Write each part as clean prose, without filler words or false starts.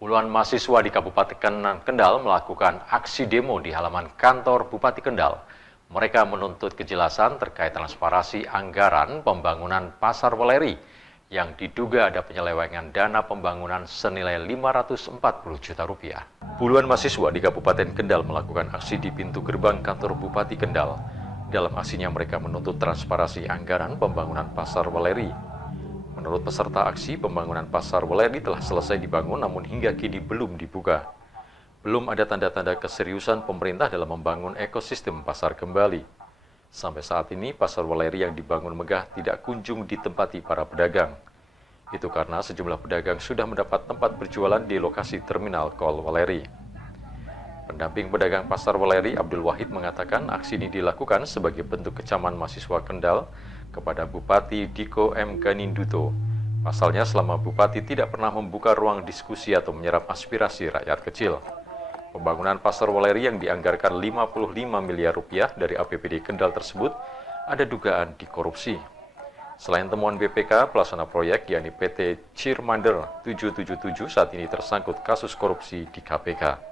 Puluhan mahasiswa di Kabupaten Kendal melakukan aksi demo di halaman kantor Bupati Kendal. Mereka menuntut kejelasan terkait transparansi anggaran pembangunan Pasar Weleri yang diduga ada penyelewengan dana pembangunan senilai 540 juta rupiah. Puluhan mahasiswa di Kabupaten Kendal melakukan aksi di pintu gerbang kantor Bupati Kendal. Dalam aksinya mereka menuntut transparansi anggaran pembangunan Pasar Weleri. Menurut peserta aksi, pembangunan Pasar Weleri telah selesai dibangun namun hingga kini belum dibuka. Belum ada tanda-tanda keseriusan pemerintah dalam membangun ekosistem pasar kembali. Sampai saat ini, Pasar Weleri yang dibangun megah tidak kunjung ditempati para pedagang. Itu karena sejumlah pedagang sudah mendapat tempat berjualan di lokasi terminal Kol Weleri. Pendamping pedagang Pasar Weleri, Abdul Wahid, mengatakan aksi ini dilakukan sebagai bentuk kecaman mahasiswa Kendal kepada Bupati Diko M. Ganinduto. Pasalnya selama Bupati tidak pernah membuka ruang diskusi atau menyerap aspirasi rakyat kecil. Pembangunan Pasar Weleri yang dianggarkan 55 miliar rupiah dari APBD Kendal tersebut ada dugaan dikorupsi. Selain temuan BPK, pelaksana proyek yakni PT Cirmander 777 saat ini tersangkut kasus korupsi di KPK.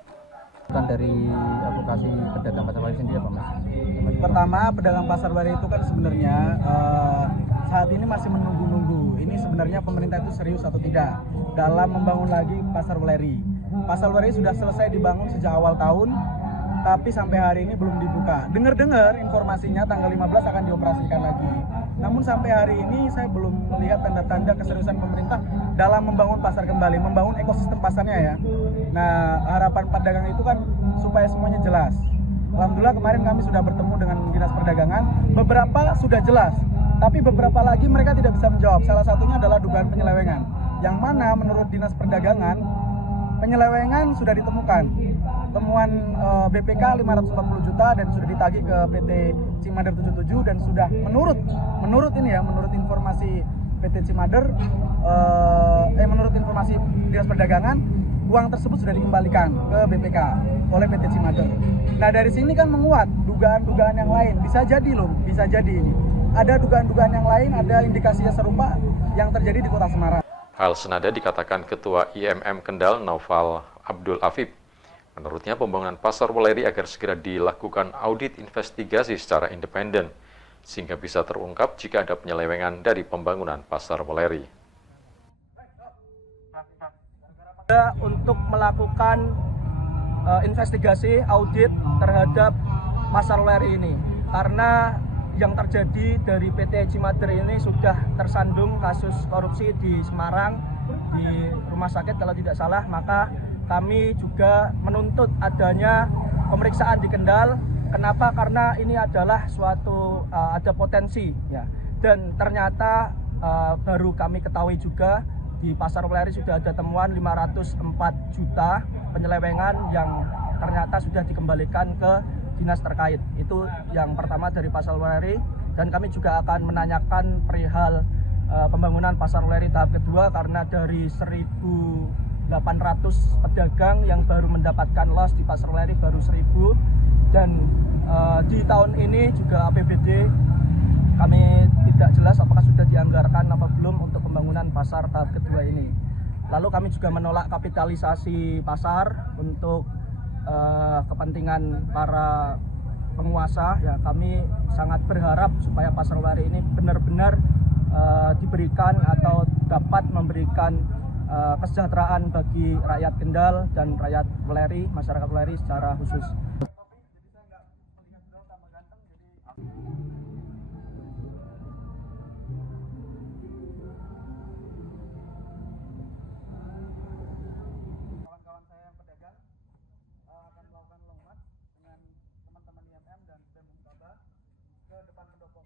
Dari advokasi pedagang pasar Weleri sendiri apa, Mas? Pertama, pedagang pasar Weleri itu kan sebenarnya saat ini masih menunggu-nunggu. Ini sebenarnya pemerintah itu serius atau tidak dalam membangun lagi Pasar Weleri. Pasar Weleri sudah selesai dibangun sejak awal tahun, tapi sampai hari ini belum dibuka. Dengar-dengar informasinya tanggal 15 akan dioperasikan lagi. Namun sampai hari ini saya belum melihat tanda-tanda keseriusan pemerintah dalam membangun pasar kembali, membangun ekosistem pasarnya ya. Nah, harapan pedagang itu kan supaya semuanya jelas. Alhamdulillah kemarin kami sudah bertemu dengan Dinas Perdagangan, beberapa sudah jelas, tapi beberapa lagi mereka tidak bisa menjawab. Salah satunya adalah dugaan penyelewengan, yang mana menurut Dinas Perdagangan, penyelewengan sudah ditemukan. Temuan BPK 540 juta dan sudah ditagih ke PT Cirmander 77 dan sudah menurut informasi PT Cirmander, menurut informasi Dinas Perdagangan, uang tersebut sudah dikembalikan ke BPK oleh PT Cirmander. Nah, dari sini kan menguat dugaan-dugaan yang lain. Bisa jadi ini. Ada dugaan-dugaan yang lain, ada indikasinya serupa yang terjadi di Kota Semarang. Hal senada dikatakan Ketua IMM Kendal, Naufal Abdul Afif. Menurutnya, pembangunan Pasar Weleri agar segera dilakukan audit investigasi secara independen, sehingga bisa terungkap jika ada penyelewengan dari pembangunan Pasar Weleri. Untuk melakukan investigasi audit terhadap Pasar Weleri ini, karena yang terjadi dari PT Cirmander ini sudah tersandung kasus korupsi di Semarang, di rumah sakit kalau tidak salah, maka kami juga menuntut adanya pemeriksaan di Kendal. Kenapa? Karena ini adalah suatu ada potensi ya. Dan ternyata baru kami ketahui juga di Pasar Weleri sudah ada temuan 504 juta penyelewengan yang ternyata sudah dikembalikan ke dinas terkait. Itu yang pertama dari Pasar Weleri, dan kami juga akan menanyakan perihal pembangunan Pasar Weleri tahap kedua, karena dari 1.800 pedagang yang baru mendapatkan loss di Pasar Weleri baru 1.000, dan di tahun ini juga APBD kami tidak jelas apakah sudah dianggarkan apa belum untuk pembangunan pasar tahap kedua ini. Lalu kami juga menolak kapitalisasi pasar untuk kepentingan para penguasa. Ya, kami sangat berharap supaya Pasar Weleri ini benar-benar diberikan atau dapat memberikan kesejahteraan bagi rakyat Kendal dan rakyat Weleri, masyarakat Weleri secara khusus.